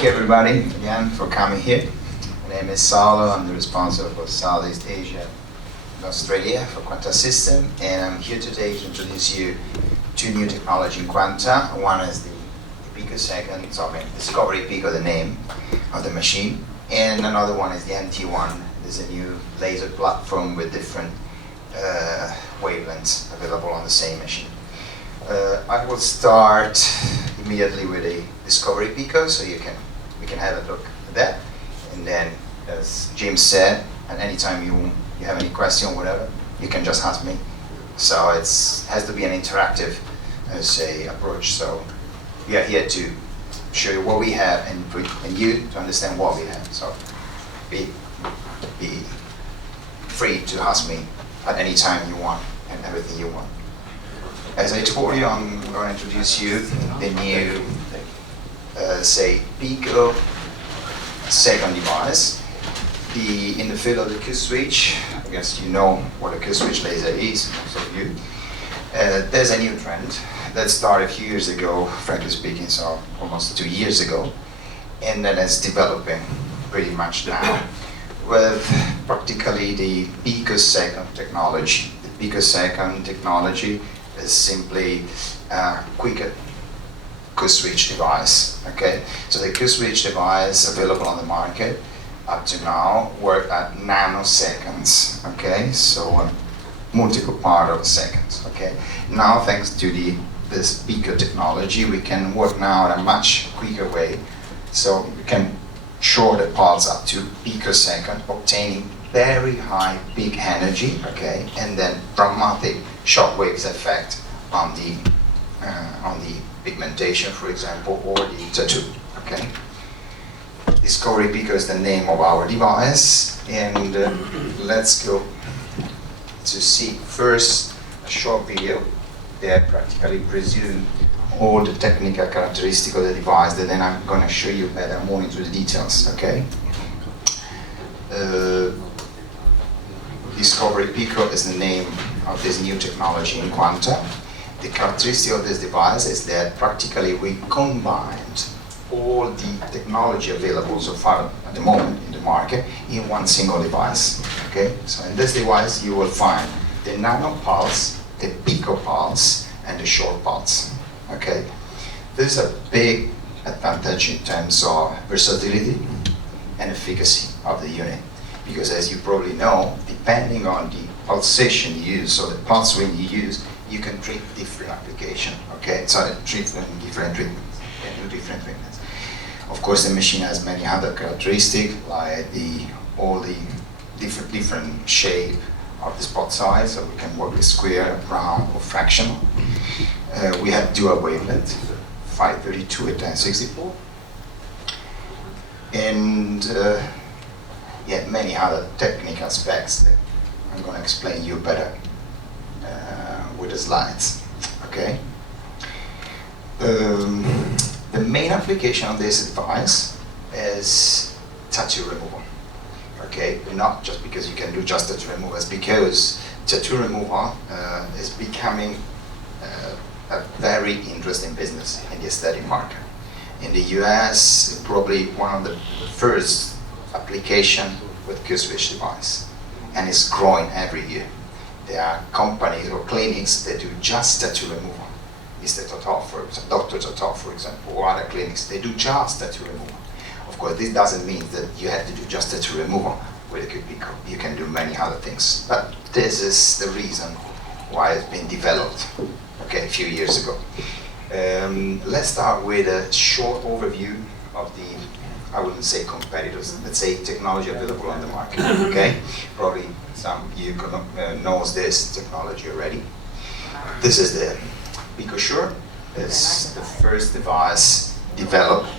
Thank you everybody again for coming here. My name is Salo, I'm the responsible for Southeast Asia and Australia for Quanta system, and I'm here today to introduce you to new technology in Quanta. One is the Pico second, so Discovery Pico, the name of the machine, and another one is the MT1. There's a new laser platform with different wavelengths available on the same machine. I will start immediately with a Discovery Pico, so we can have a look at that. And then, as Jim said, at any time you have any question, whatever, you can just ask me. So it has to be an interactive, approach. So we are here to show you what we have and you to understand what we have. So be free to ask me at any time you want and everything you want. As I told you, I'm going to introduce you the new, Pico second device. In the field of the Q-switch, I guess you know what a Q-switch laser is, most of you. There's a new trend that started a few years ago, frankly speaking, so almost 2 years ago, and that is developing pretty much now with practically the picosecond technology. The picosecond technology is simply a quicker Q-switch device. Okay, so the Q-switch device available on the market up to now work at nanoseconds. Okay, so multiple part of seconds. Okay, now thanks to this Pico technology, we can work now in a much quicker way. So we can short the pulse up to picosecond, obtaining very high peak energy. Okay, and then dramatic shockwaves effect on the pigmentation, for example, or the tattoo. Okay. Discovery Pico is the name of our device, and let's go to see first a short video that practically presume all the technical characteristics of the device, and then I'm going to show you better more into the details. Okay. Discovery Pico is the name of this new technology in Quanta. The characteristic of this device is that practically we combined all the technology available so far at the moment in the market in one single device. Okay, so in this device you will find the nano pulse, the pico pulse, and the short pulse. Okay, this is a big advantage in terms of versatility and efficacy of the unit, because as you probably know, depending on the pulsation you use, so the pulse wind you use, you can treat different application. Okay, so different treatments, can do different treatments. Of course, the machine has many other characteristics, like all the different shape of the spot size, so we can work with square, round, or fractional. We have dual wavelength, 532 and 1064, and many other technical specs that I'm going to explain you better with the slides. Okay. The main application of this device is tattoo removal. Okay, not just because you can do just tattoo removal, it's because tattoo removal is becoming a very interesting business in the aesthetic market. In the US, probably one of the first application with Q-switch device, and it's growing every year. There are companies or clinics that do just tattoo removal. It's the Total, for example, Dr. Total, for example, or other clinics, they do just tattoo removal. Of course, this doesn't mean that you have to do just tattoo removal with a Pico. You can do many other things, but this is the reason why it's been developed, okay, a few years ago. Let's start with a short overview of the, I wouldn't say competitors, let's say technology available on the market, okay? Probably some of you knows this technology already. This is the Pico Sure. It's the first device developed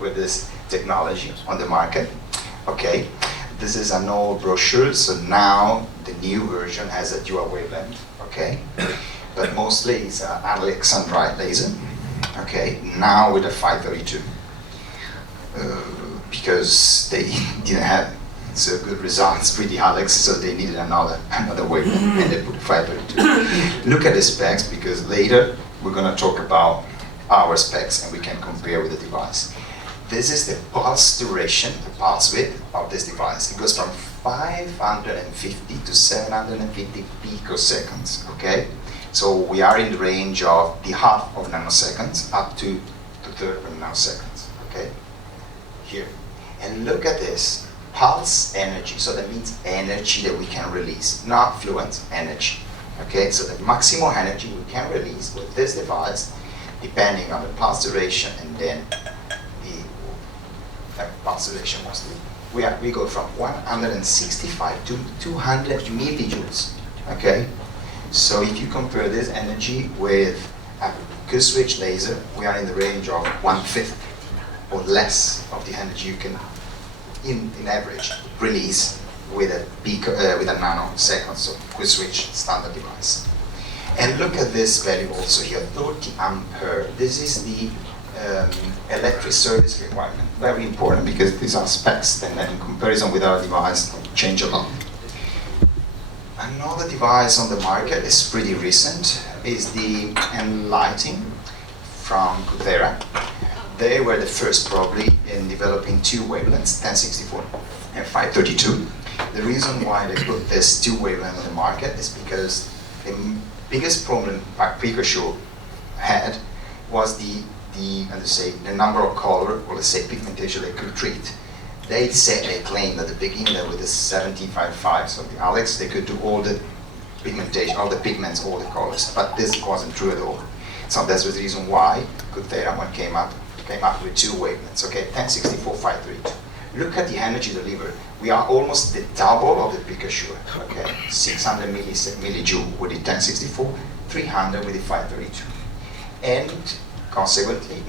with this technology on the market. Okay, this is an old brochure, so now the new version has a dual wavelength. Okay, but mostly it's an Alexandrite laser. Okay, now with a 532, because they didn't have so good results with the Alex, so they needed another wavelength, and they put 532. Look at the specs, because later we're going to talk about our specs and we can compare with the device. This is the pulse duration, the pulse width of this device. It goes from 550 to 750 picoseconds, okay? So we are in the range of the half of nanoseconds up to the third of nanoseconds, okay? Here. And look at this, pulse energy. So that means energy that we can release, not fluent energy, okay? So the maximum energy we can release with this device, depending on the pulse duration and then the pulse duration mostly, we go from 165 to 200 millijoules, okay? So if you compare this energy with a Q-switch laser, we are in the range of 1/5 or less of the energy you can, in average, release with a Pico, with a nanosecond, so Q-switch standard device. And look at this value also here, 30 ampere. This is the electric service requirement. Very important because these are specs that in comparison with our device change a lot. Another device on the market is pretty recent, is the Enlighten from Quanta. They were the first probably in developing two wavelengths, 1064 and 532. The reason why they put this two wavelength on the market is because the biggest problem Pico had was the number of color, or let's say pigmentation they could treat. They claimed at the beginning that with the 75.5, so the Alex, they could do all the pigmentation, all the pigments, all the colors, but this wasn't true at all. So that's the reason why Quanta came up with two wavelengths, okay, 1064, 532. Look at the energy delivered. We are almost the double of the Pico, okay, 600 millijoule with the 1064, 300 with the 532. And consequently,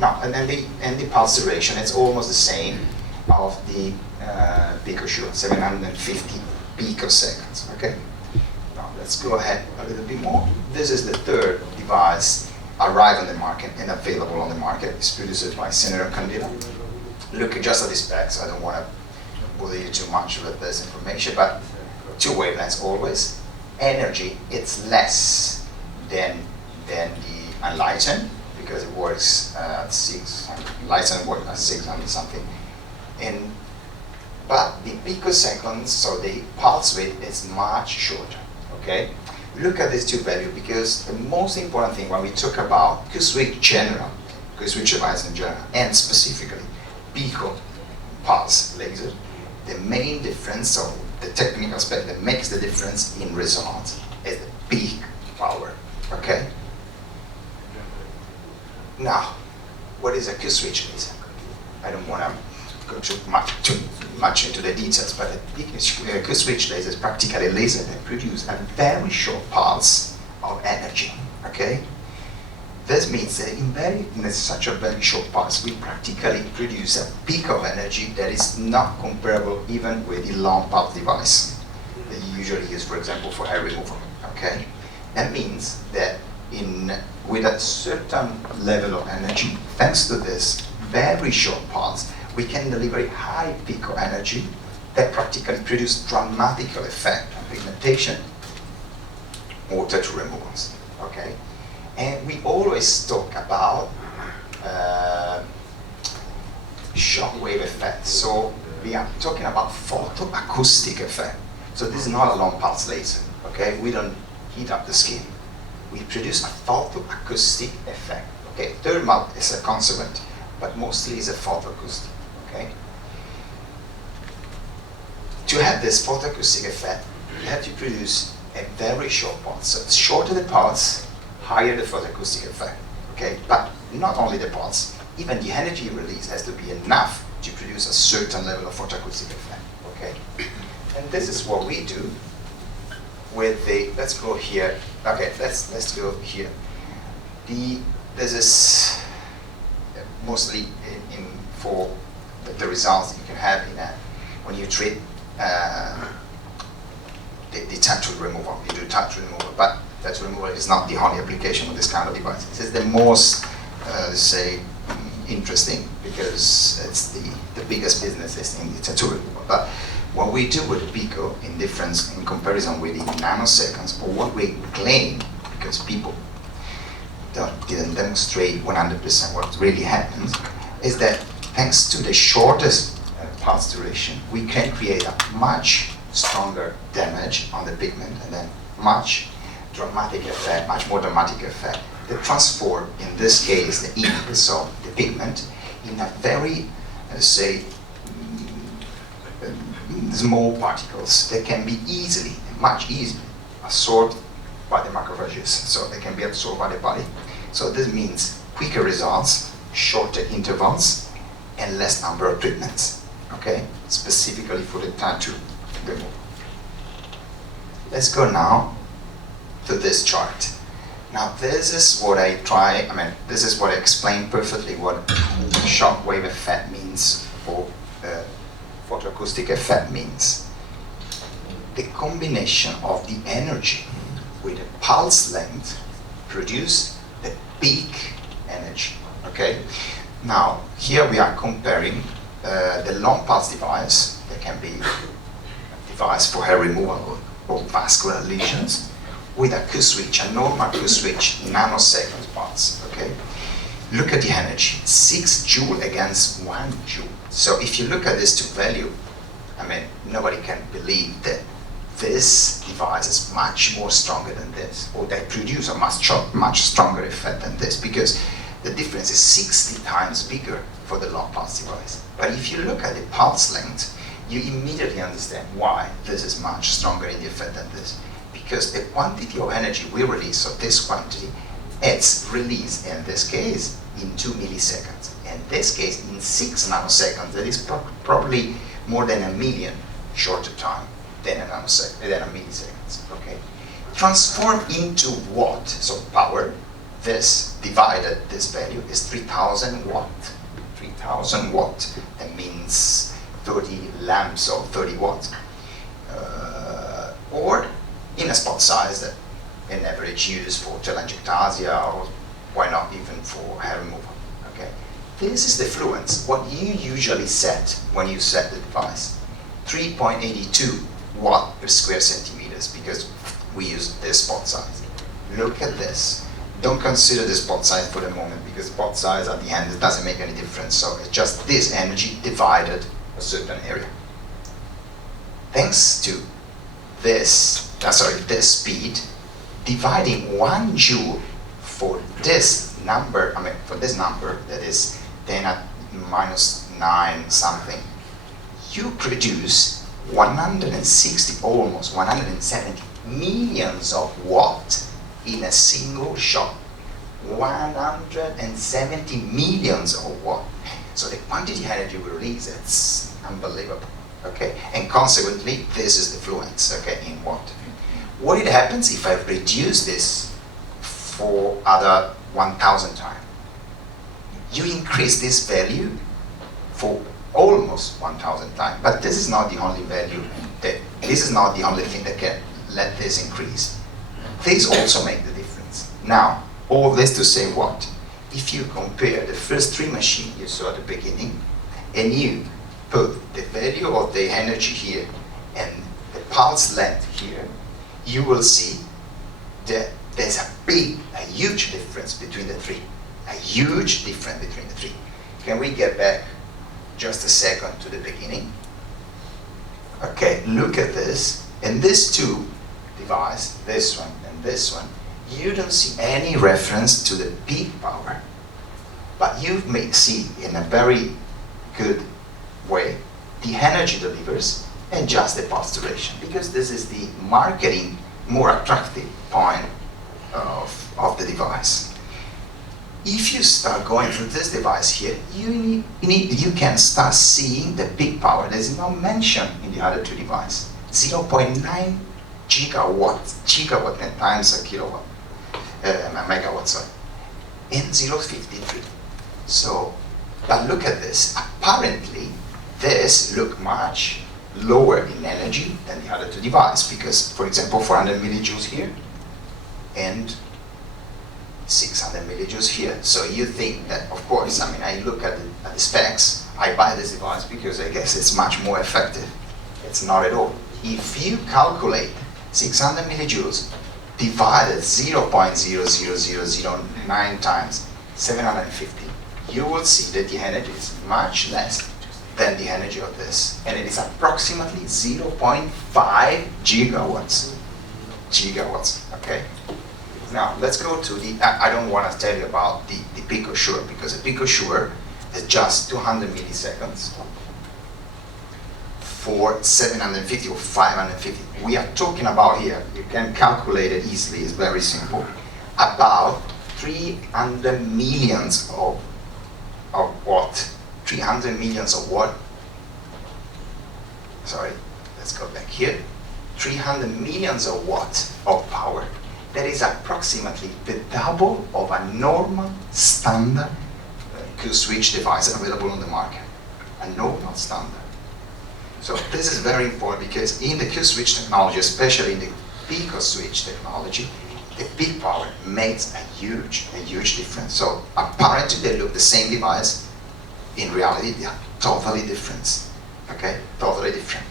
and the pulse duration, it's almost the same of the Pico, 750 picoseconds, okay? Now let's go ahead a little bit more. This is the third device arrived on the market and available on the market. It's produced by Senator Candida. Look just at the specs, I don't want to bother you too much with this information, but two wavelengths always. Energy, it's less than the Enlighten, because it works at 600, Enlighten works at 600 something. But the picoseconds, so the pulse width is much shorter, okay? Look at these two values, because the most important thing when we talk about Q-switch general, Q-switch device in general, and specifically Pico pulse laser, the main difference, so the technical aspect that makes the difference in results is the peak power, okay? Now, what is a Q-switch laser? I don't want to go too much into the details, but a Q-switch laser is practically a laser that produces a very short pulse of energy, okay? This means that in such a very short pulse, we practically produce a peak of energy that is not comparable even with the long pulse device that you usually use, for example, for hair removal, okay? That means that with a certain level of energy, thanks to this very short pulse, we can deliver high peak of energy that practically produce dramatic effect on pigmentation or tattoo removals, okay? And we always talk about shockwave effect. So we are talking about photoacoustic effect. So this is not a long pulse laser, okay? We don't heat up the skin. We produce a photoacoustic effect, okay? Thermal is a consequent, but mostly is a photoacoustic, okay? To have this photoacoustic effect, you have to produce a very short pulse. So the shorter the pulse, higher the photoacoustic effect, okay? But not only the pulse, even the energy release has to be enough to produce a certain level of photoacoustic effect, okay? And this is what we do with the, let's go here, okay, let's go here. This is mostly for the results that you can have in when you treat the tattoo removal. You do tattoo removal, but tattoo removal is not the only application of this kind of device. This is the most, let's say, interesting, because it's the biggest business is in the tattoo removal. But what we do with the Pico, in comparison with the nanoseconds, or what we claim, because people didn't demonstrate 100% what really happens, is that thanks to the shortest pulse duration, we can create a much stronger damage on the pigment and then much more dramatic effect that transform, in this case, the ink, so the pigment, in a very, small particles that can be much easily absorbed by the macrophages, so they can be absorbed by the body. So this means quicker results, shorter intervals, and less number of treatments, okay? Specifically for the tattoo removal. Let's go now to this chart. Now this is what this is what I explain perfectly what shock wave effect means or photoacoustic effect means. The combination of the energy with the pulse length produce the peak energy, okay? Now, here we are comparing the long pulse device, that can be a device for hair removal or vascular lesions, with a Q-switch, a normal Q-switch nanosecond pulse, okay? Look at the energy, 6 joule against 1 joule. So if you look at these two values, nobody can believe that this device is much more stronger than this, or they produce a much stronger effect than this, because the difference is 60 times bigger for the long pulse device. But if you look at the pulse length, you immediately understand why this is much stronger in the effect than this. Because the quantity of energy we release, so this quantity, it's released in this case in 2 milliseconds. In this case, in 6 nanoseconds, that is probably more than 1 million shorter time than a milliseconds, okay? Transform into watt, so power, this divided, this value is 3000 watt. 3000 watt, that means 30 lamps or 30 watts. Or in a spot size that in average use for telangiectasia, or why not even for hair removal, okay? This is the fluence, what you usually set when you set the device. 3.82 watt per square centimeters, because we use this spot size. Look at this. Don't consider the spot size for the moment, because spot size at the end, it doesn't make any difference. So it's just this energy divided a certain area. Thanks to this speed, dividing 1 joule for this number, that is 10 at minus 9 something, you produce 160, almost 170 millions of watt in a single shot. 170 millions of watt. So the quantity of energy we release, it's unbelievable, okay? And consequently, this is the fluence, okay, in watt. What it happens if I reduce this for other 1000 times? You increase this value for almost 1000 times, but this is not the only value, this is not the only thing that can let this increase. These also make the difference. Now, all this to say what? If you compare the first 3 machines you saw at the beginning, and you put the value of the energy here and the pulse length here, you will see that there's a huge difference between the 3. A huge difference between the 3. Can we get back just a second to the beginning? Okay, look at this. In these 2 devices, this one and this one, you don't see any reference to the peak power. But you may see in a very good way the energy delivers and just the pulse duration, because this is the marketing more attractive point of the device. If you start going through this device here, you can start seeing the peak power that is not mentioned in the other 2 devices. 0.9 gigawatt times a kilowatt, megawatt, sorry, in 0.53. So, but look at this. Apparently, this look much lower in energy than the other 2 devices, because, for example, 400 millijoules here and 600 millijoules here. So you think that, of course, I look at the specs, I buy this device because I guess it's much more effective. It's not at all. If you calculate 600 millijoules divided 0.00009 times 750, you will see that the energy is much less than the energy of this, and it is approximately 0.5 gigawatts. Okay? Now, let's go to the, I don't want to tell you about the Pico Sure, because the Pico Sure is just 200 milliseconds for 750 or 550. We are talking about here, you can calculate it easily, it's very simple, about 300 millions of what? 300 millions of what? Sorry, let's go back here. 300 millions of watt of power. That is approximately the double of a normal standard Q-switch device available on the market. A normal standard. So this is very important because in the Q-switch technology, especially in the Pico switch technology, the peak power makes a huge difference. So apparently they look the same device. In reality, they are totally different. Okay, totally different.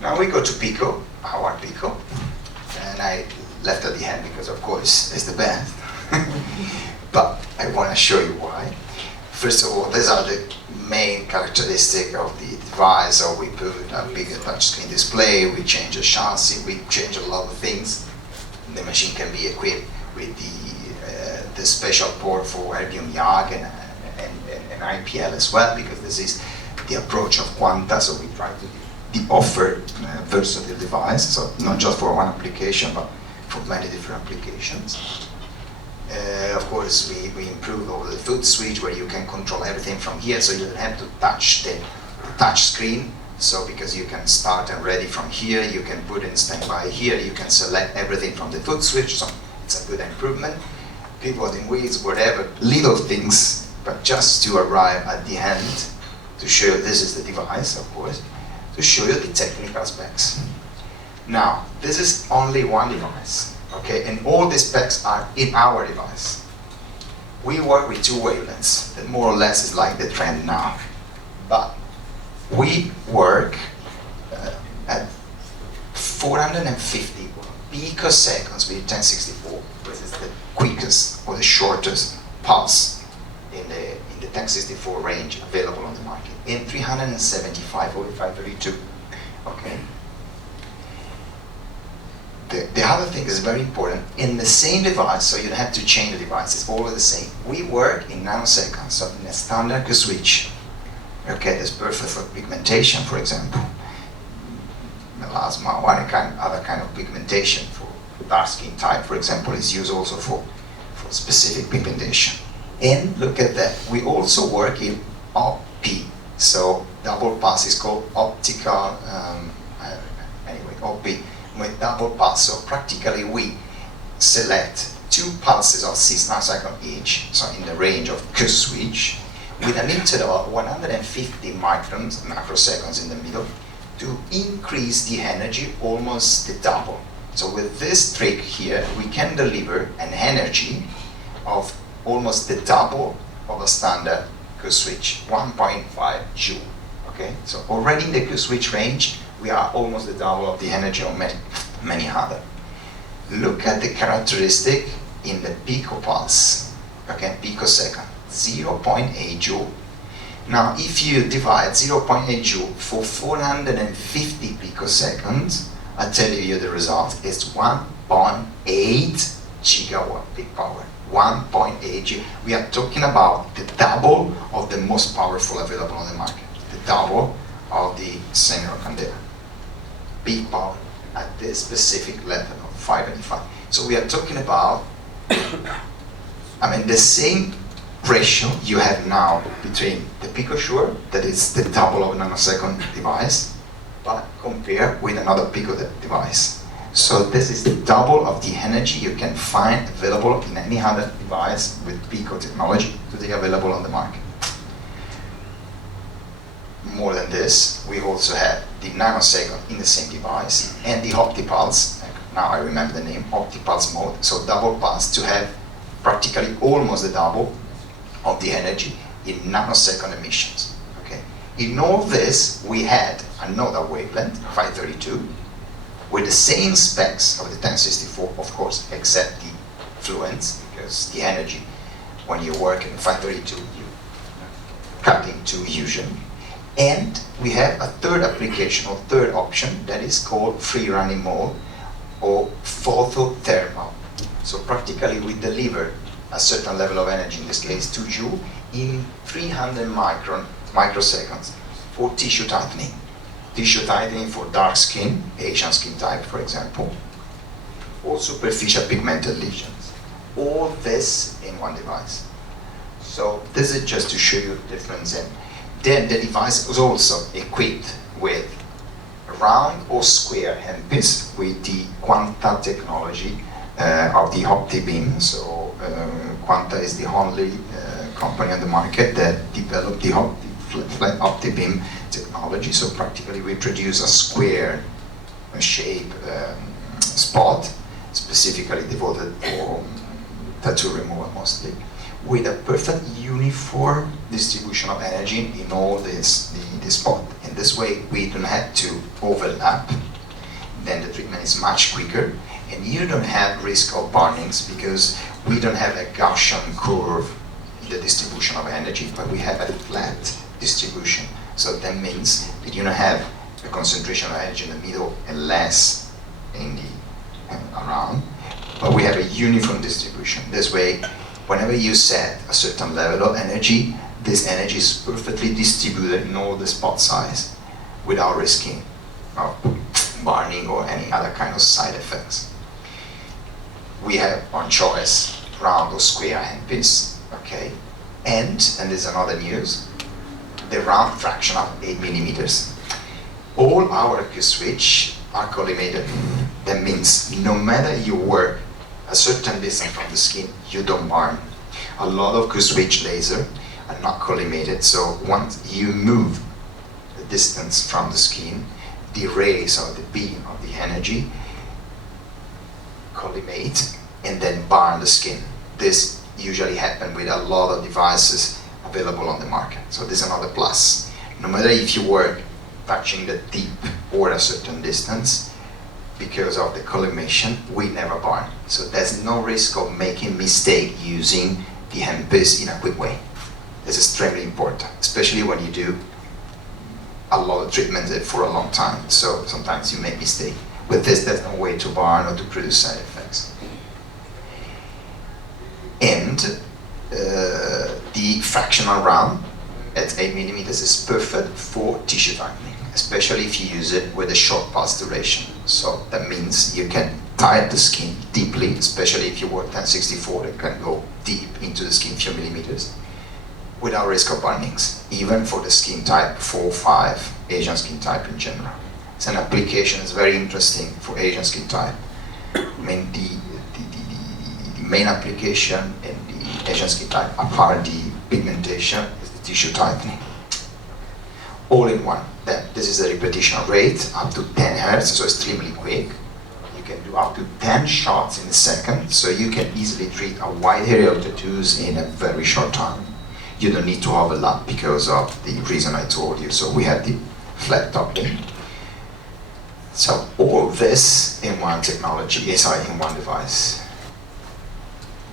Now we go to Pico, our Pico, and I left at the end because of course it's the best. But I want to show you why. First of all, these are the main characteristics of the device. So we put a bigger touchscreen display, we change the chassis, we change a lot of things. The machine can be equipped with the special port for erbium YAG and IPL as well, because this is the approach of Quanta. So we try to offer a versatile device, so not just for one application, but for many different applications. Of course, we improved over the foot switch where you can control everything from here, so you don't have to touch the touch screen. So because you can start and ready from here, you can put in standby here, you can select everything from the foot switch, so it's a good improvement. Pivoting wheels, whatever, little things, but just to arrive at the end to show you this is the device, of course, to show you the technical specs. Now, this is only one device, okay, and all the specs are in our device. We work with 2 wavelengths, that more or less is like the trend now, but we work at 450 picoseconds with 1064, which is the quickest or the shortest pulse in the 1064 range available on the market, in 375 or 532. Okay. The other thing is very important. In the same device, so you don't have to change the device, it's always the same. We work in nanoseconds, so in a standard Q-switch. Okay, that's perfect for pigmentation, for example. Melasma or other kind of pigmentation for dark skin type, for example, is used also for specific pigmentation. And look at that, we also work in OP, so double pulse is called optical, OP, with double pulse. So practically we select 2 pulses of 6 nanoseconds each, so in the range of Q-switch, with an interval of 150 microseconds in the middle, to increase the energy almost the double. So with this trick here, we can deliver an energy of almost the double of a standard Q-switch, 1.5 joule. Okay, so already in the Q-switch range, we are almost the double of the energy of many other. Look at the characteristic in the pico pulse, okay, picosecond, 0.8 joule. Now, if you divide 0.8 joule for 450 picoseconds, I tell you the result is 1.8 gigawatt peak power. 1.8 joule. We are talking about the double of the most powerful available on the market. The double of the senior candela. Peak power at this specific level of 585. So we are talking about, the same ratio you have now between the Pico Sure, that is the double of a nanosecond device, but compare with another Pico device. So this is the double of the energy you can find available in any other device with Pico technology today available on the market. More than this, we also have the nanosecond in the same device and the OptiPulse, now I remember the name, OptiPulse mode, so double pulse to have practically almost the double of the energy in nanosecond emissions. Okay. In all this, we had another wavelength, 532, with the same specs of the 1064, of course, except the fluence, because the energy when you work in factory to cutting to usually. And we have a third application or third option that is called free running mode or photothermal. So practically we deliver a certain level of energy, in this case 2 joule, in 300 microseconds for tissue tightening. Tissue tightening for dark skin, Asian skin type for example, or superficial pigmented lesions. All this in one device. So this is just to show you the difference. And then the device is also equipped with a round or square handpiece with the Quanta technology of the OptiBeam. So Quanta is the only company on the market that developed the flat OptiBeam technology. So practically we produce a square shape spot specifically devoted for tattoo removal mostly, with a perfect uniform distribution of energy in all the spot. In this way we don't have to overlap, then the treatment is much quicker, and you don't have risk of burnings because we don't have a Gaussian curve in the distribution of energy, but we have a flat distribution. So that means that you don't have a concentration of energy in the middle and less in the around, but we have a uniform distribution. This way, whenever you set a certain level of energy, this energy is perfectly distributed in all the spot size without risking of burning or any other kind of side effects. We have on choice round or square handpiece, okay? And there's another news, the round fraction of 8 millimeters. All our Q-switch are collimated. That means no matter you work a certain distance from the skin, you don't burn. A lot of Q-switch laser are not collimated, so once you move the distance from the skin, the rays or the beam of the energy collimate and then burn the skin. This usually happens with a lot of devices available on the market. So this is another plus. No matter if you work touching the tip or a certain distance, because of the collimation, we never burn. So there's no risk of making mistake using the handpiece in a quick way. This is extremely important, especially when you do a lot of treatment for a long time. So sometimes you make mistake. With this, there's no way to burn or to produce side effects. And the fractional round at 8 millimeters is perfect for tissue tightening, especially if you use it with a short pulse duration. So that means you can tighten the skin deeply, especially if you work 1064, it can go deep into the skin, few millimeters, without risk of burnings, even for the skin type 4-5, Asian skin type in general. It's an application that's very interesting for Asian skin type. I mean, the main application in the Asian skin type, apart the pigmentation, is the tissue tightening. All in one. Then this is the repetition rate, up to 10 Hertz, so extremely quick. You can do up to 10 shots in a second, so you can easily treat a wide area of tattoos in a very short time. You don't need to overlap because of the reason I told you. So we have the flat topping. So all this in one technology, in one device.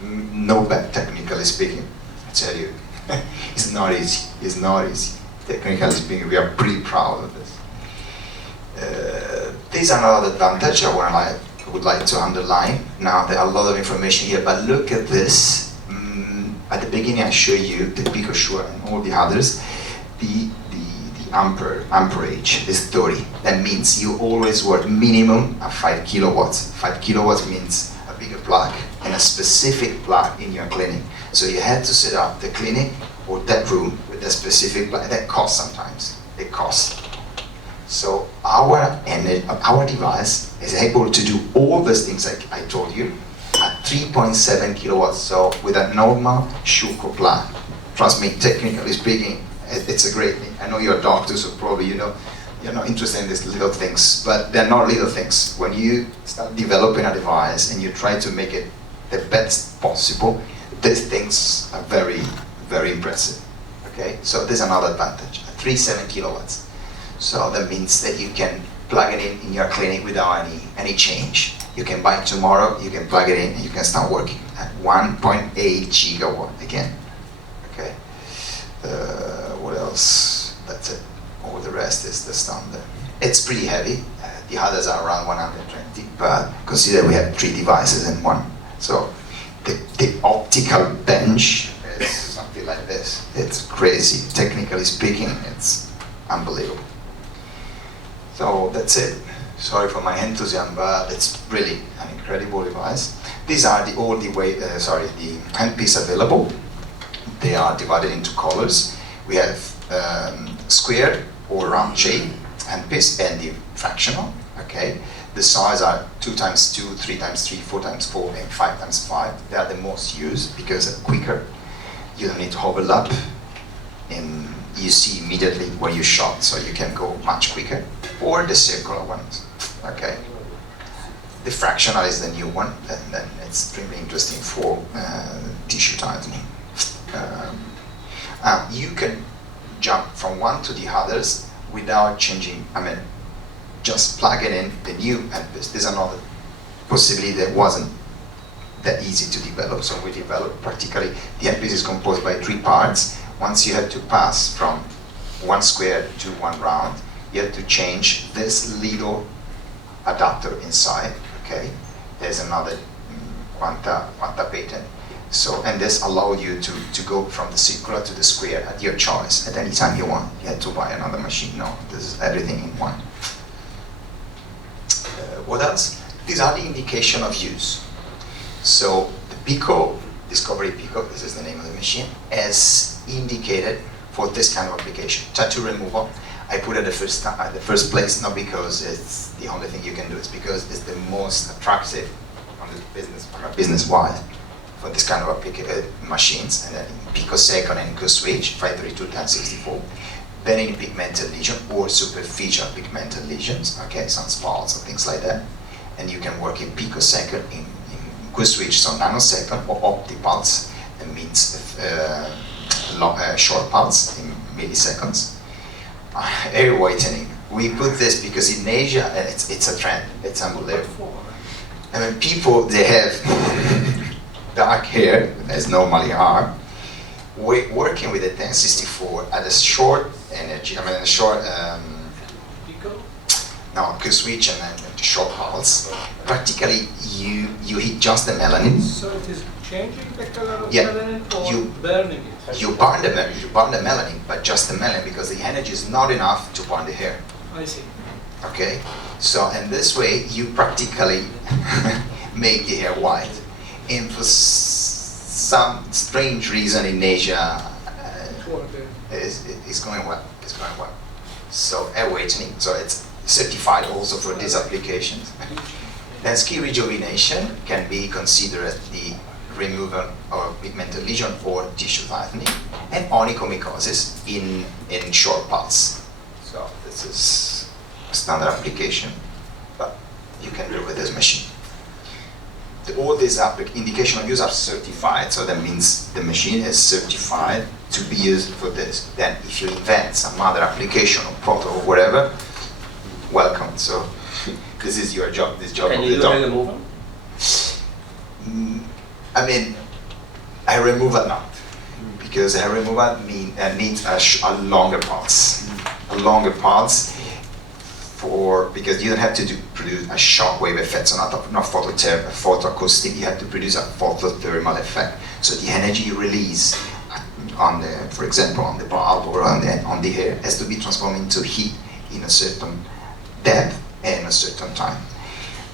No bad, technically speaking, I tell you. It's not easy, it's not easy. Technically speaking, we are pretty proud of this. This is another advantage I would like to underline. Now, there are a lot of information here, but look at this. At the beginning, I show you the Pico and all the others. The amperage is 30. That means you always work minimum at 5 kilowatts. 5 kilowatts means a bigger plug and a specific plug in your clinic. So you have to set up the clinic or that room with a specific plug. That costs sometimes. It costs. So our device is able to do all these things like I told you at 3.7 kilowatts. So with a normal Schuko plug. Trust me, technically speaking, it's a great thing. I know you're a doctor, so probably you're not interested in these little things, but they're not little things. When you start developing a device and you try to make it the best possible, these things are very, very impressive. Okay, so there's another advantage, 3.7 kilowatts. So that means that you can plug it in your clinic without any change. You can buy it tomorrow, you can plug it in, and you can start working. at 1.8 gigawatt again. Okay. What else? That's it. All the rest is the standard. It's pretty heavy. The others are around 120, but consider we have 3 devices in one. So the optical bench is something like this. It's crazy. Technically speaking, it's unbelievable. So that's it. Sorry for my enthusiasm, but it's really an incredible device. These are the handpiece available. They are divided into colors. We have square or round shape handpiece and the fractional. Okay, the size are 2x2, 3x3, 4x4, and 5x5. They are the most used because they're quicker. You don't need to overlap, and you see immediately where you shot, so you can go much quicker. Or the circular ones. Okay. The fractional is the new one, and then it's extremely interesting for tissue tightening. You can jump from one to the others without changing. Just plug it in the new handpiece. There's another possibility that wasn't that easy to develop, so we developed practically. The handpiece is composed by 3 parts. Once you have to pass from one square to one round, you have to change this little adapter inside. Okay, there's another Quanta patent. So, and this allows you to go from the circular to the square at your choice at any time you want. You have to buy another machine. No, this is everything in one. What else? These are the indication of use. So the Pico, Discovery Pico, this is the name of the machine, is indicated for this kind of application. Tattoo removal. I put it at the first place, not because it's the only thing you can do, it's because it's the most attractive on the business-wise for this kind of machines. And then in picosecond and switch, 532 times 64. Then in pigmented lesion or superficial pigmented lesions, okay, some spots or things like that. And you can work in picosecond, in switch, so nanosecond, or optipulse, that means short pulse in milliseconds. Hair whitening. We put this because in Asia, it's a trend. It's unbelievable. People, they have dark hair, as normally are, working with a 1064 at a short energy, a short, switch and then short pulse. Practically, you hit just the melanin. So it is changing the color of melanin or burning it? You burn the melanin, but just the melanin, because the energy is not enough to burn the hair. I see. Okay, so in this way you practically make the hair white. And for some strange reason in Asia, it's going well. It's going well. So hair whitening, so it's certified also for these applications. Then skin rejuvenation can be considered as the removal of pigmented lesion or tissue tightening, and onychomycosis in short pulse. So this is a standard application, but you can do with this machine. All these indication of use are certified, so that means the machine is certified to be used for this. Then if you invent some other application or product or whatever, welcome. So this is your job, this job Can of you the do dog. hair removal? Hair removal not, because hair removal needs a longer pulse. A longer pulse because you don't have to produce a shockwave effect, so not photoacoustic, you have to produce a photothermal effect. So the energy you release for example, on the bulb or on the hair has to be transformed into heat in a certain depth and a certain time.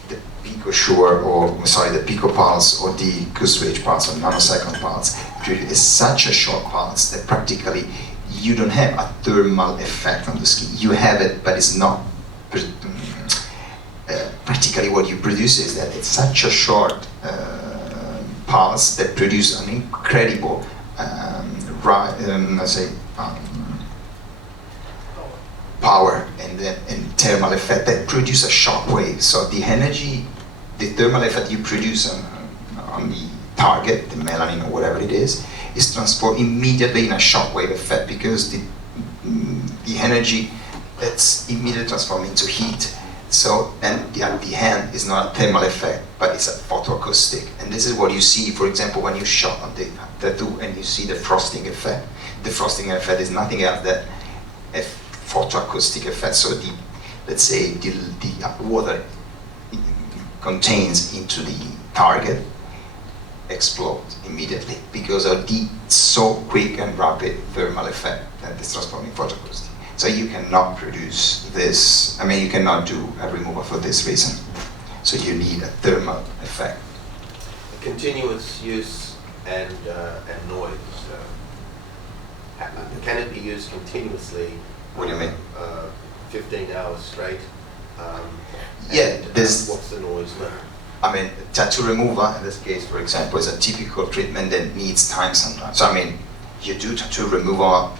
The Pico pulse or the Q-switch pulse or nanosecond pulse is such a short pulse that practically you don't have a thermal effect on the skin. You have it, but it's not. Practically what you produce is that it's such a short pulse that produces an incredible power and thermal effect that produce a shock wave. So the energy, the thermal effect you produce on the target, the melanin or whatever it is transformed immediately in a shock wave effect, because the energy that's immediately transformed into heat So, and at the end is not a thermal effect, but it's a photoacoustic. And this is what you see, for example, when you shot on the tattoo and you see the frosting effect. The frosting effect is nothing else than a photoacoustic effect. So the, let's say, the water contains into the target explodes immediately because of the so quick and rapid thermal effect that is transforming photoacoustic. So you cannot produce this, I mean you cannot do a removal for this reason. So you need a thermal effect. Continuous use and noise. Can it be used continuously? What do you mean? 15 hours straight? Yeah, this. What's the noise level? I mean, tattoo removal in this case, for example, is a typical treatment that needs time sometimes. So I mean, you do tattoo removal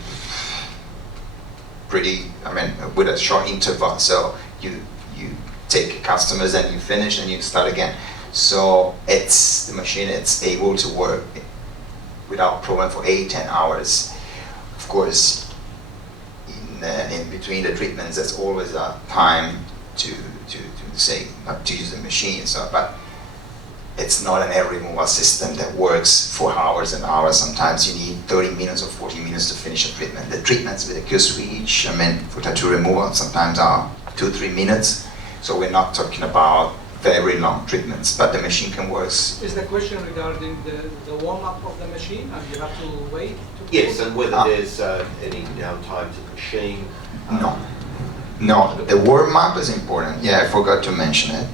pretty, I mean, with a short interval. So you take customers and you finish and you start again. So it's the machine, it's able to work without problem for 8-10 hours. Of course, in between the treatments, there's always a time to say not to use the machine. So, but it's not an air removal system that works for hours and hours. Sometimes you need 30 minutes or 40 minutes to finish a treatment. The treatments with a Q-switch, I mean, for tattoo removal, sometimes are 2-3 minutes. So we're not talking about very long treatments, but the machine can work. Is the question regarding the warm-up of the machine, and you have to wait? Yes, and whether there's any downtime to the machine. No, the warm-up is important. Yeah, I forgot to mention it.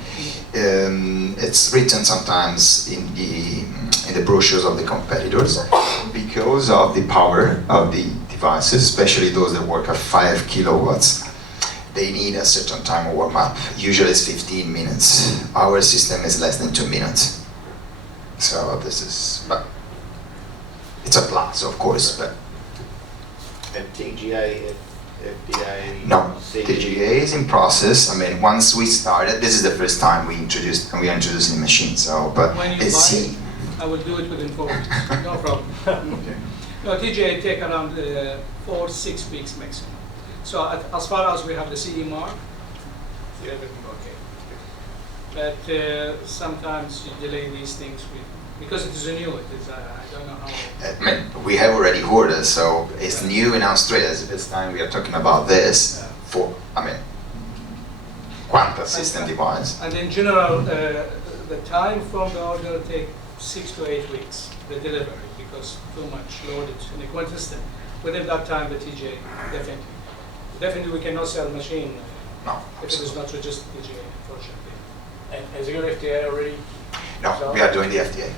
It's written sometimes in the brochures of the competitors because of the power of the devices, especially those that work at 5 kilowatts. They need a certain time of warm-up. Usually it's 15 minutes. Our system is less than 2 minutes. So this is, but it's a plus, of course, but. And TGA, FDA? No, TGA is in process. I mean, once we started, this is the first time we are introducing the machine. So, but when you it's buy it, I will do it within 4 weeks. No problem. Okay. No, TGA take around 4-6 weeks maximum. So as far as we have the CE mark, everything okay. But sometimes you delay these things because it is new. It is I don't know how. I mean, we have already orders, so it's new in Australia. It's the first time we are talking about this for, I mean, Quanta system device. And in general, the time from the order take 6 to 8 weeks, the delivery, because too much loaded in the Quanta system. Within that time, the TGA, definitely we cannot sell a machine if it is not registered TGA, unfortunately. And has your FDA already? No, we are doing the FDA.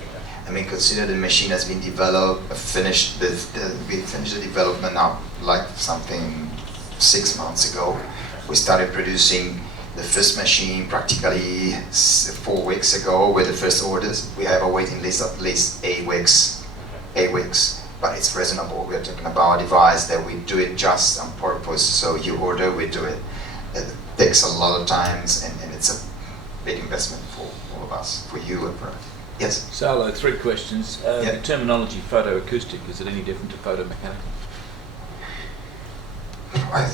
I mean, consider the machine has been developed, we finished the development now, like something 6 months ago. We started producing the first machine practically 4 weeks ago with the first orders. We have a waiting list of at least 8 weeks. 8 weeks. But it's reasonable. We're talking about a device that we do it just on purpose. So you order, we do it. It takes a lot of times, and it's a big investment for all of us, for you and for us. Yes? Salo, 3 questions. The terminology photoacoustic, is it any different to photomechanical? I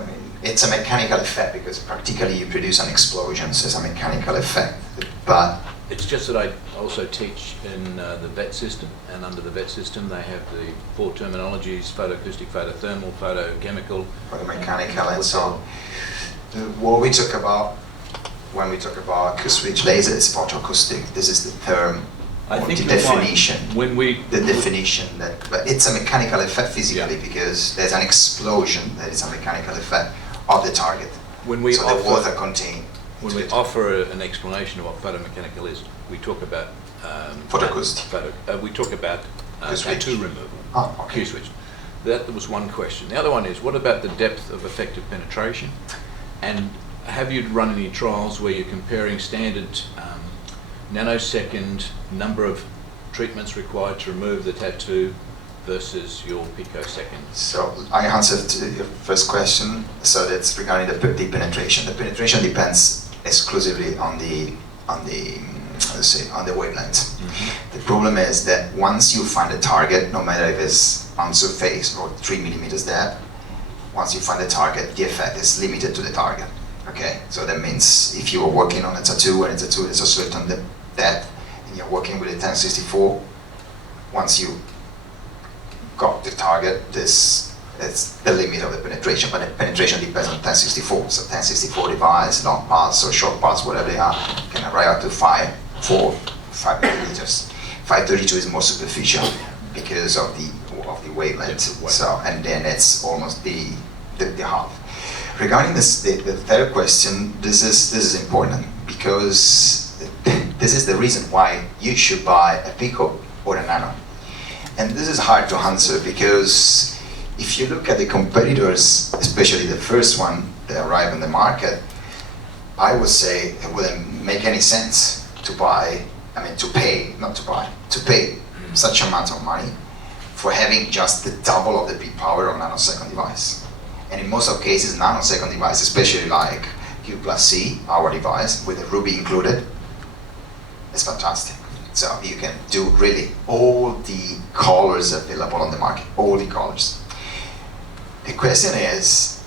mean, it's a mechanical effect because practically you produce an explosion, so it's a mechanical effect. But it's just that I also teach in the VET system, and under the VET system they have the 4 terminologies: photoacoustic, photothermal, photochemical, photomechanical, and so on. What we talk about when we talk about Q-switch laser is photoacoustic. This is the term, I think the definition. When the definition that, but it's a mechanical effect physically because there's an explosion that is a mechanical effect of the target. When we so offer, the water contained. When we offer an explanation of what photomechanical is, we talk about photoacoustic. We talk about tattoo removal. Oh, okay. Q-switch. That was one question. The other one is, what about the depth of effective penetration? And have you run any trials where you're comparing standard nanosecond number of treatments required to remove the tattoo versus your picosecond? So I answered to your first question. So that's regarding the penetration. The penetration depends exclusively on the wavelength. Mm-hmm. The problem is that once you find a target, no matter if it's on surface or 3 millimeters depth, once you find a target, the effect is limited to the target. Okay, so that means if you are working on a tattoo and a tattoo is a certain depth and you're working with a 1064, once you got the target, this is the limit of the penetration, but the penetration depends on 1064. So 1064 device, long parts or short parts, whatever they are, can arrive up to 5 millimeters. 532 is more superficial because of the wavelength. So, and then it's almost the half. Regarding this, the third question, this is important because this is the reason why you should buy a Pico or a Nano. And this is hard to answer because if you look at the competitors, especially the first one that arrived on the market, I would say it wouldn't make any sense to pay such amount of money for having just the double of the peak power of nanosecond device. And in most of cases, nanosecond device, especially like Q plus C, our device, with the Ruby included, is fantastic. So you can do really all the colors available on the market, all the colors. The question is,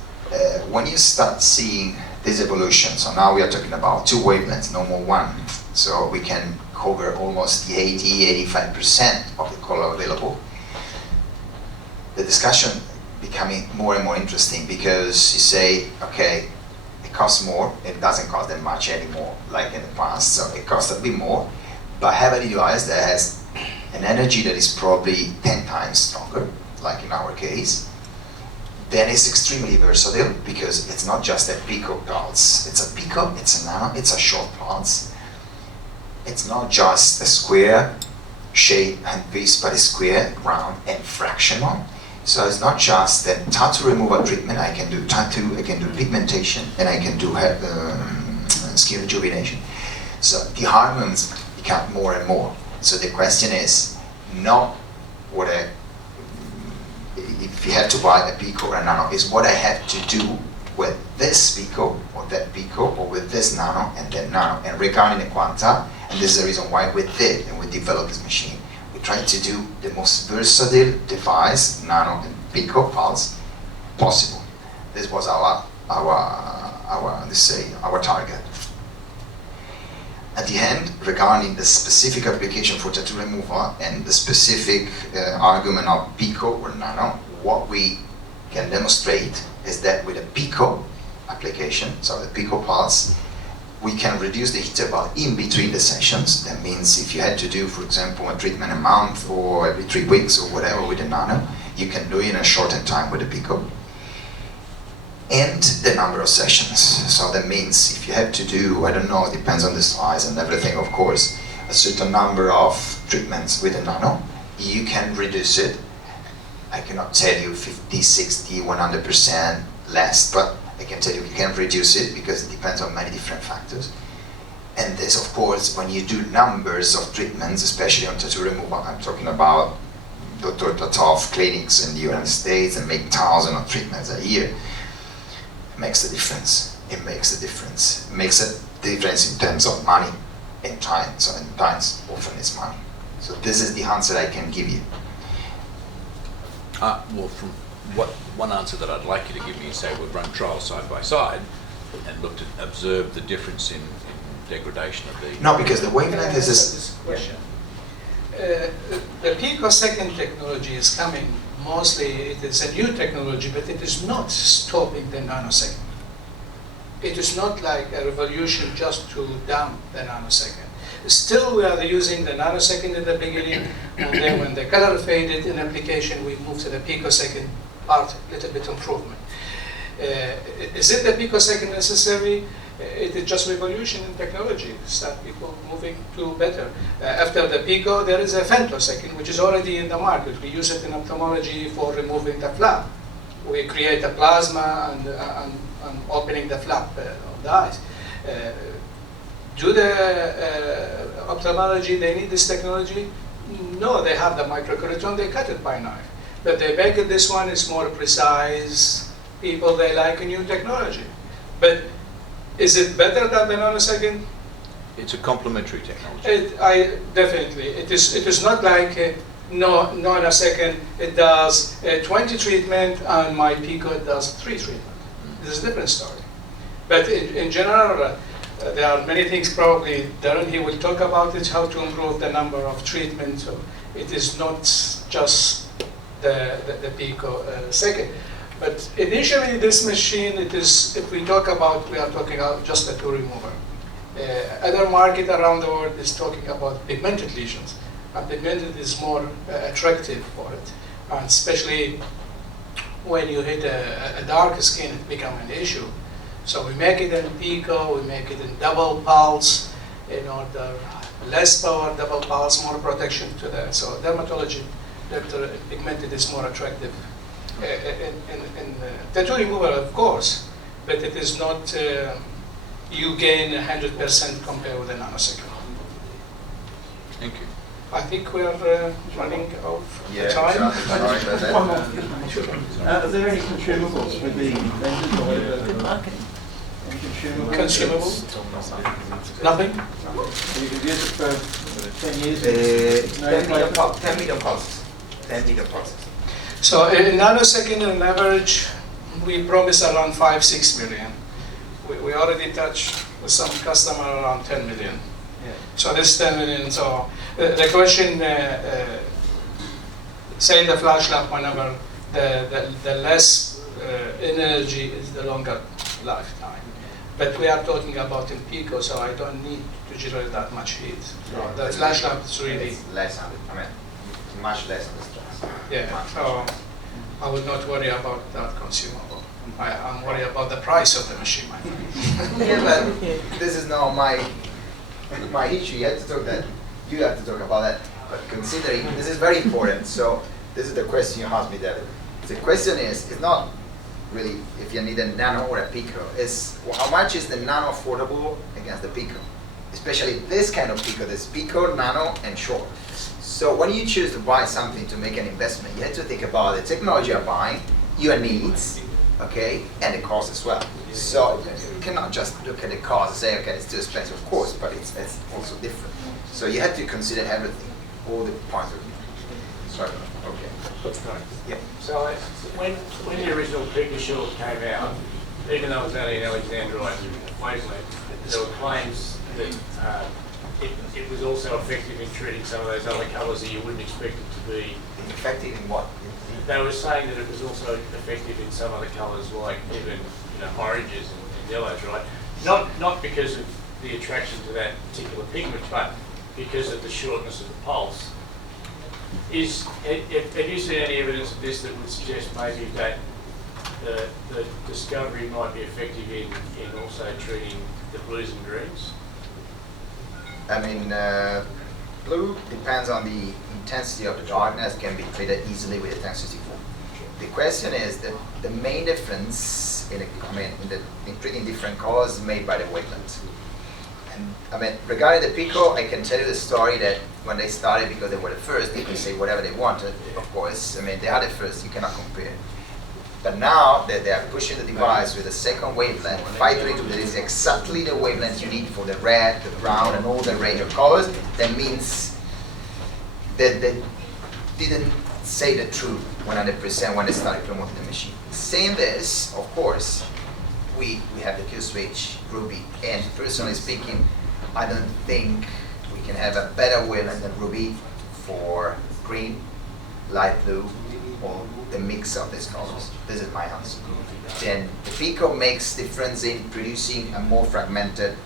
when you start seeing this evolution, so now we are talking about 2 wavelengths, no more 1. So we can cover almost the 80-85% of the color available. The discussion becoming more and more interesting because you say, okay, it costs more, it doesn't cost that much anymore like in the past, so it costs a bit more, but have a device that has an energy that is probably 10 times stronger, like in our case, then it's extremely versatile because it's not just a Pico pulse, it's a Pico, it's a Nano, it's a short pulse. It's not just a square shape and piece, but a square, round, and fractional. So it's not just that tattoo removal treatment, I can do tattoo, I can do pigmentation, and I can do skin rejuvenation. So the hormones become more and more. So the question is not what if you have to buy a Pico or a Nano, is what I have to do with this Pico or that Pico or with this Nano and that Nano. And regarding the Quanta, and this is the reason why we did and we developed this machine, we tried to do the most versatile device, Nano and Pico pulse, possible. This was our target. At the end, regarding the specific application for tattoo removal and the specific argument of Pico or Nano, what we can demonstrate is that with a Pico application, so the Pico pulse, we can reduce the interval in between the sessions. That means if you had to do, for example, a treatment a month or every 3 weeks or whatever with a Nano, you can do it in a shortened time with a Pico. And the number of sessions. So that means if you have to do, I don't know, it depends on the size and everything, of course, a certain number of treatments with a Nano, you can reduce it. I cannot tell you 50, 60, 100% less, but I can tell you can reduce it because it depends on many different factors. And this, of course, when you do numbers of treatments, especially on tattoo removal, I'm talking about Dr. Tatov clinics in the United States and make thousands of treatments a year. It makes a difference. It makes a difference. It makes a difference in terms of money and time. So in times, often it's money. So this is the answer I can give you. Well, from one answer that I'd like you to give me is say we've run trials side by side and observed the difference in degradation of the... No, because the wavelength is this question. The picosecond technology is coming. Mostly it is a new technology, but it is not stopping the nanosecond. It is not like a revolution just to dump the nanosecond. Still, we are using the nanosecond in the beginning, and then when the color faded in application, we moved to the picosecond part, a little bit improvement. Is it the picosecond necessary? It is just revolution in technology. Start people moving to better. After the Pico, there is a femtosecond, which is already in the market. We use it in ophthalmology for removing the flap. We create a plasma and opening the flap of the eyes. Do the ophthalmology, they need this technology? No, they have the microcurriton, they cut it by knife. But they make it, this one is more precise. People, they like a new technology. But is it better than the nanosecond? It's a complementary technology. Definitely. It is not like nanosecond, it does 20 treatment and my Pico it does 3 treatment. This is a different story. But in general, there are many things probably Darren, he will talk about it, how to improve the number of treatments. So it is not just the Pico second. But initially this machine, it is, if we talk about, we are talking about just a two remover. Other market around the world is talking about pigmented lesions. And pigmented is more attractive for it. And especially when you hit a dark skin, it becomes an issue. So we make it in Pico, we make it in double pulse, in order less power, double pulse, more protection to that. So dermatology, pigmented is more attractive. In tattoo removal, of course, but it is not, you gain 100% compared with a nanosecond. Thank you. I think we are running out of Yeah, time. exactly. Sorry One about more. that. Are there any consumables with the lenses or whatever? Any consumables? Consumables? Nothing? You've used it for 10 years? No 10 million pulses. 10 million pulses. So in nanosecond, on average, we promise around 5-6 million. We already touched with some customer around 10 million. Yeah. So this 10 million, so the question, say the flash lamp, whenever the less energy is the longer lifetime. But we are talking about in Pico, so I don't need to generate that much heat. So the flash lamp is really, It's less on the, I mean, much less on the stress. yeah, so I would not worry about that consumable. I'm worried about the price of the machine, my friend. Yeah, but this is not my issue. You have to talk that. You have to talk about that. But considering this is very important, so this is the question you asked me, David. The question is, it's not really if you need a Nano or a Pico. It's how much is the Nano affordable against the Pico? Especially this kind of Pico. There's Pico, Nano, and short. So when you choose to buy something to make an investment, you have to think about the technology you're buying, your needs, okay, and the cost as well. So you cannot just look at the cost and say, okay, it's too expensive, of course, but it's also different. So you have to consider everything, all the points of view. Sorry, okay. Yeah. So when the original Pico short came out, even though it was only an Alexandrite wavelength, there were claims that it was also effective in treating some of those other colours that you wouldn't expect it to be. Effective in what? They were saying that it was also effective in some other colours, like even oranges and yellows, right? Not because of the attraction to that particular pigment, but because of the shortness of the pulse. Have you seen any evidence of this that would suggest maybe that the discovery might be effective in also treating the blues and greens? I mean, blue depends on the intensity of the darkness, can be treated easily with intensity 4. The question is that the main difference in treating different colors is made by the wavelength. And I mean, regarding the Pico, I can tell you the story that when they started, because they were the first, they could say whatever they wanted, of course. I mean, they are the first, you cannot compare. But now that they are pushing the device with a second wavelength, 532, that is exactly the wavelength you need for the red, the brown, and all the range of colors, that means that they didn't say the truth 100% when they started promoting the machine. Saying this, of course, we have the Q-switch, Ruby, and personally speaking, I don't think we can have a better wavelength than Ruby for green, light blue, or the mix of these colors. This is my answer. Then the Pico makes difference in producing a more fragmented,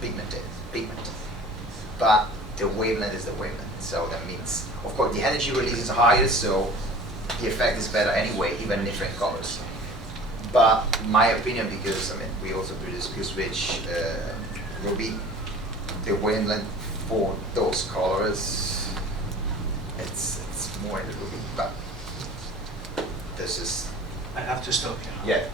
pigmented. But the wavelength is the wavelength. So that means, of course, the energy release is higher, so the effect is better anyway, even in different colors. But my opinion, because I mean, we also produce Q-switch, Ruby, the wavelength for those colors, it's more in the Ruby, but this is. I have to stop you. Yeah.